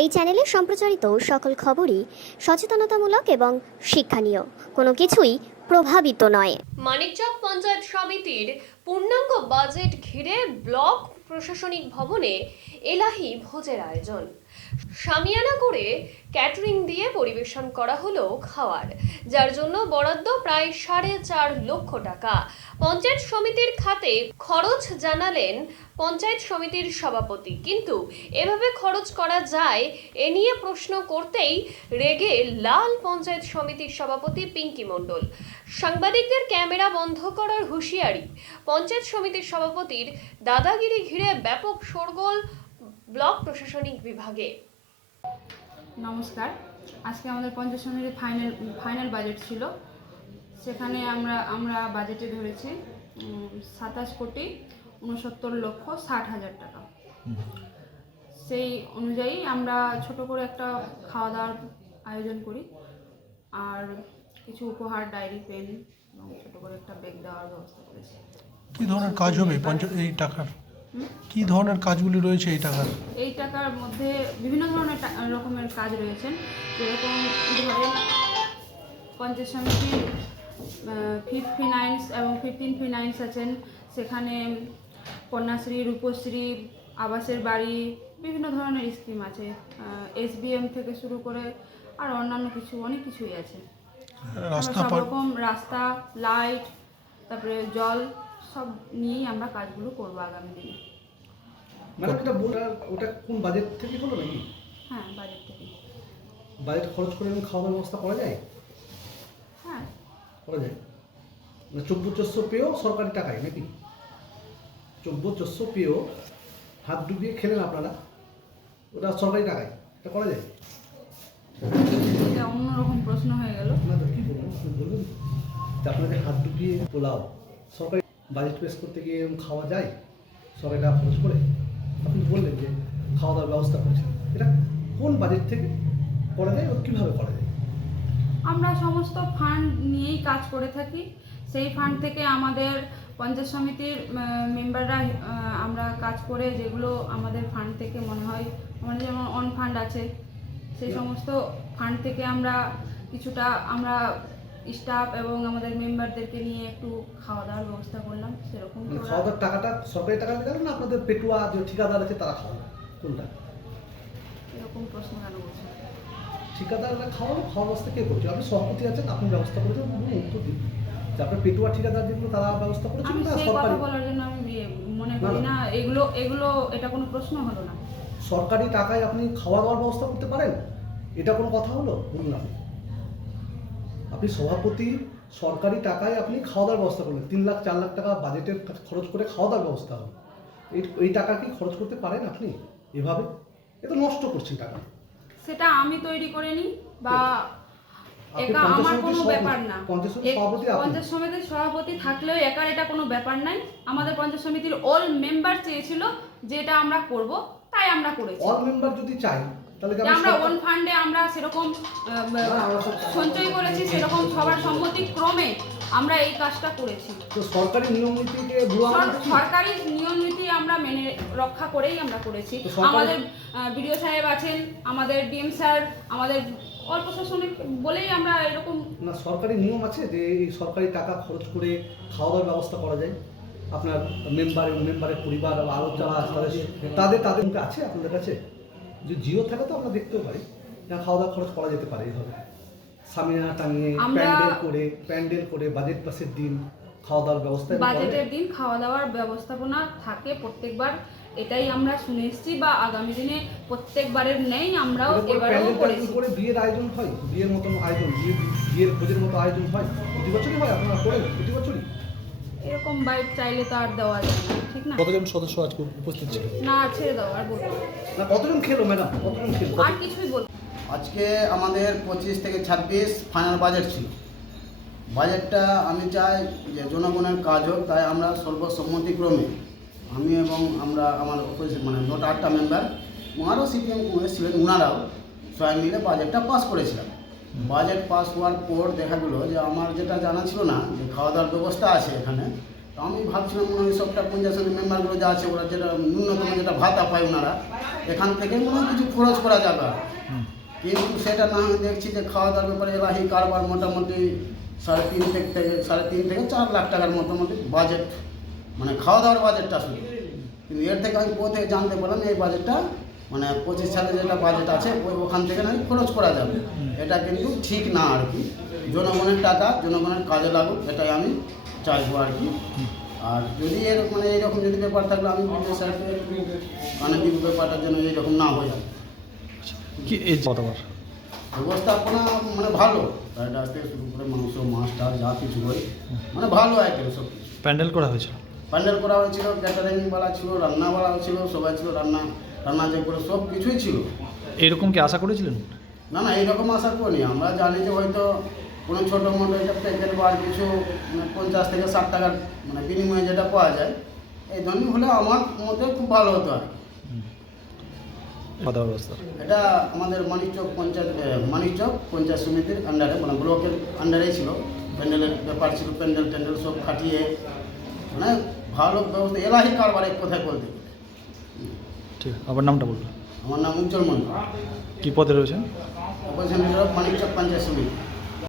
এই চ্যানেলে সম্প্রচারিত সকল খবরই সচেতনতামূলক এবং শিক্ষণীয়, কোনো কিছুই প্রভাবিত নয়। মানিকচক পঞ্চায়েত সমিতির পূর্ণাঙ্গ বাজেট ঘিরে ব্লক প্রশাসনিক ভবনে এলাহি ভোজের আয়োজন। শামিয়ানা করে ক্যাটারিং দিয়ে পরিবেশন করা হলো খাওয়ার, যার জন্য বরাদ্দ প্রায় 4.5 লক্ষ টাকা। পঞ্চায়েত সমিতির খাতে খরচ জানালেন পঞ্চায়েত সমিতির সভাপতি, কিন্তু এভাবে খরচ করা যায় এ নিয়ে প্রশ্ন করতেই রেগে লাল পঞ্চায়েত সমিতির সভাপতি পিঙ্কি মণ্ডল। সাংবাদিকদের ক্যামেরা বন্ধ করার হুঁশিয়ারি। পঞ্চায়েত সমিতির সভাপতির দাদাগিরি ঘিরে ব্যাপক শোরগোল ব্লক প্রশাসনিক বিভাগে। নমস্কার, আজকে আমাদের পঞ্চায়েত সমিতির ফাইনাল বাজেট ছিল। সেখানে আমরা বাজেটে ধরেছি 27,69,60,000 টাকা। সেই অনুযায়ী আমরা ছোট করে একটা খাওয়া দাওয়ার আয়োজন করি, আর কিছু উপহার, ডায়েরি, পেন এবং ছোট করে একটা ব্যাগ দেওয়ার ব্যবস্থা করেছি। কি ধরনের কাজ হবে এই টাকার? কি ধরনের কাজগুলি রয়েছে এই টাকার? এই টাকার মধ্যে বিভিন্ন ধরনের রকমের কাজ রয়েছেন, যেরকম ধরেন পঞ্চায়েত সমিতির 5th ফিনান্স এবং 15th ফিনান্স আছেন, সেখানে কন্যাশ্রী, রূপশ্রী, আবাসের বাড়ি, বিভিন্ন ধরনের স্কিম আছে। SBM থেকে শুরু করে আর অন্যান্য অনেক কিছুই আছে। সব রকম রাস্তা, লাইট, তারপরে জল, সব নিয়েই আমরা কাজগুলো করবো আগামী দিনে। মানে ওটা কোন বাজেট থেকে হলো নাকি? হ্যাঁ, বাজেট থেকে। বাজেট খরচ করে খাওয়ার ব্যবস্থা করা যায়? হ্যাঁ, করা যায়। মানে 2400 পেয়েও সরকারি টাকায় নাকি? 2400 পেয়েও হাত ডুবিয়ে খেলেন আপনারা, ওটা সরকারি টাকায়, এটা করা যায়? এটা অন্যরকম প্রশ্ন হয়ে গেল। না তো কী বলবেন, বলবেন যে আপনাদের হাত ডুবিয়ে পোলাও সরকারি বাজেট পেশ করতে গিয়ে খাওয়া যায় সরকারি টাকা খরচ করে? আপনি বললেন যে খাওয়া দাওয়ার ব্যবস্থা করছেন, এটা কোন বাজেট থেকে করা যায় ও কীভাবে করা যায়? আমরা সমস্ত ফান্ড নিয়েই কাজ করে থাকি। সেই ফান্ড থেকে আমাদের পঞ্চায়েত সমিতির মেম্বাররা আমরা কাজ করে, যেগুলো আমাদের ফান্ড থেকে মনে হয়, আমাদের যেমন অন ফান্ড আছে, সেই সমস্ত ফান্ড থেকে আমরা কিছুটা আমরা স্টাফ এবং আমাদের মেম্বারদেরকে নিয়ে একটু খাওয়া দাওয়ার ব্যবস্থা করলাম। সেরকম খাওয়া দাওয়ার টাকাটা সরকারি টাকা দিলেন না আপনাদের পেটুয়া যে ঠিকাদার আছে তারা খাওয়াবে? কোনটা? এরকম প্রশ্ন কেন বলছেন? ঠিকাদাররা খাওয়াবে, খাওয়া ব্যবস্থা কে করছে? আপনি সভাপতি আছেন, আপনি ব্যবস্থা করেছেন, উত্তর দিন যে আপনার পেটুয়া ঠিকাদার যেগুলো তারা ব্যবস্থা করেছেন আমি না সেই কথা সরকারি? বলার জন্য আমি মনে করি না এগুলো এটা কোনো প্রশ্ন হলো না। সরকারি টাকায় আপনি খাওয়া দাওয়ার ব্যবস্থা করতে পারেন? এটা কোনো কথা হলো? বলুন আপনি সভাপতি, সরকারি টাকায় আপনি খাওয়া দাওয়ার ব্যবস্থা করলেন, 3 লাখ 4 লাখ টাকা বাজেটের খরচ করে খাওয়া দাওয়ার ব্যবস্থা হলো। এই টাকা কি খরচ করতে পারেন আপনি এভাবে? এ তো নষ্ট করছেন টাকা। সেটা আমি তৈরি করে নিই বা একা আমার কোনো ব্যাপার না। পঞ্চায়েত সমিতির সভাপতি থাকলেও একার এটা কোনো ব্যাপার নাই। আমাদের পঞ্চায়েত সমিতির অল মেম্বার চেয়েছিল যে এটা আমরা করব, তাই আমরা করেছি। অল মেম্বার যদি চাই তাহলে আমরা ওন ফান্ডে আমরা সেরকম সঞ্চয় করেছি, সেরকম সবার সম্মতি ক্রমে আমরা এই কাজটা করেছি। তো সরকারি নিয়ম নীতিকে সরকারি নিয়ম নীতি আমরা মেনে রক্ষা করেই আমরা করেছি। আমাদের বিডিও সাহেব আছেন, আমাদের ডিএম স্যার, আমাদের অল্প প্রশাসনিক বলেই আমরা এরকম। না, সরকারি নিয়ম আছে যে এই সরকারি টাকা খরচ করে খাওয়া দাওয়ার ব্যবস্থা করা যায়? আপনার মেম্বারের পরিবার বা আরও যারা আছে তাদের আছে আপনাদের কাছে? যে জিও থাকে তো আমরা দেখতেও পারি না, খাওয়া দাওয়া খরচ করা যেতে পারে এইভাবে সামিয়ানা টাঙিয়ে প্যান্ডেল করে বাজেট পাসের দিন খাওয়া দাওয়ার ব্যবস্থা। বাজেটের দিন খাওয়া দাওয়ার ব্যবস্থাপনা থাকে প্রত্যেকবার, এটাই আমরা শুনে এসেছি বা আগামী দিনে প্রত্যেকবারের নেই আমরাও এবারেও করেছি। বিয়ের আয়োজন হয়, বিয়ের মতো আয়োজন, বিয়ের ভোজের মতো আয়োজন হয়, প্রতি বছরই হয়, আপনারা করেন প্রতি বছরই? এরকম বাইক চাইলে তো আর দেওয়া যায় না, ঠিক না? কতজন সদস্য আজকে উপস্থিত ছিল? না, ছেড়ে দাও, আর বলবো না। কতজন খেলো ম্যাডাম, কতজন খেলো? আর কিছুই বল। আজকে আমাদের 25 থেকে 26 ফাইনাল বাজেট ছিল। বাজেটটা আমি চাই যে জনগণের কাজ হোক, তাই আমরা সর্বসম্মতিক্রমে আমি এবং আমার অপোজিশন মানে 8টা মেম্বার আরও সিপিএম ছিলেন, ওনারাও সবাই মিলে বাজেটটা পাস করেছিলাম। বাজেট পাস হওয়ার পর দেখা গেলো যে আমার যেটা জানা ছিল না যে খাওয়া দাওয়ার ব্যবস্থা আছে এখানে, তো আমি ভাবছিলাম মনে হয় সবটা পঞ্চায়েত মেম্বারগুলো যা আছে ওরা যেটা ন্যূনতম যেটা ভাতা পায় ওনারা এখান থেকে মনে হয় কিছু খরচ করা যাবে আর। কিন্তু সেটা না হয় দেখছি যে খাওয়া দাওয়ার ব্যাপারে এলাহি কারবার মোটামুটি 3.5 থেকে 4 লাখ টাকার মোটামুটি বাজেট, মানে খাওয়া দাওয়ার বাজেটটা শুধু। কিন্তু এর থেকে আমি কোথা থেকে জানতে পারলাম এই বাজেটটা মানে 25 সালে যেটা বাজেট আছে ওখান থেকে নাকি খরচ করা যাবে। এটা কিন্তু ঠিক না আর কি। জনগণের টাকা জনগণের কাজে লাগুক, এটাই আমি চাইবো আর কি। আর যদি এর মানে এইরকম যদি ব্যাপার থাকলে আমি বিজয় স্যারকে মানে কি ব্যাপারটার জন্য এইরকম না হয়ে যায়। কি এই কতবার ব্যবস্থাপনা মানে ভালো, গাড়িটা আসতে শুরু করে মাংস মাছ টাছ যা কিছু হয় মানে ভালো আইটেম সব কিছু। প্যান্ডেল করা হয়েছিল? প্যান্ডেল করা হয়েছিল, ক্যাটারিংওয়ালা ছিল, রান্নাওয়ালা ছিল, সবাই ছিল, রান্না যে করে সব কিছুই ছিল। এইরকম কি আশা করেছিলেন? না না এইরকম আশা করিনি। আমরা জানি যে হয়তো কোনো ছোটো মোটো এটা প্যাকেট বা আর কিছু মানে 50 থেকে 60 টাকার মানে বিনিময়ে যেটা পাওয়া যায় এই ধরনের হলে আমার মতে খুব ভালো হতো আর কি। খাওয়া দাওয়ার ব্যবস্থা এটা আমাদের মানিকচক পঞ্চায়েত সমিতির আন্ডারে মানে ব্লকের আন্ডারেই ছিল। প্যান্ডেলের ব্যাপার ছিল, প্যান্ডেল সব খাটিয়ে মানে ভালো ব্যবস্থা, এলাহি কারবার এক কথায় বলতে গেলে। ঠিক, আবার নামটা বলবেন। আমার নাম উজ্জ্বল মন্ডল, কী পদে রয়েছেন? অপোজিশন লিডার মানিকচক পঞ্চায়েত সমিতি।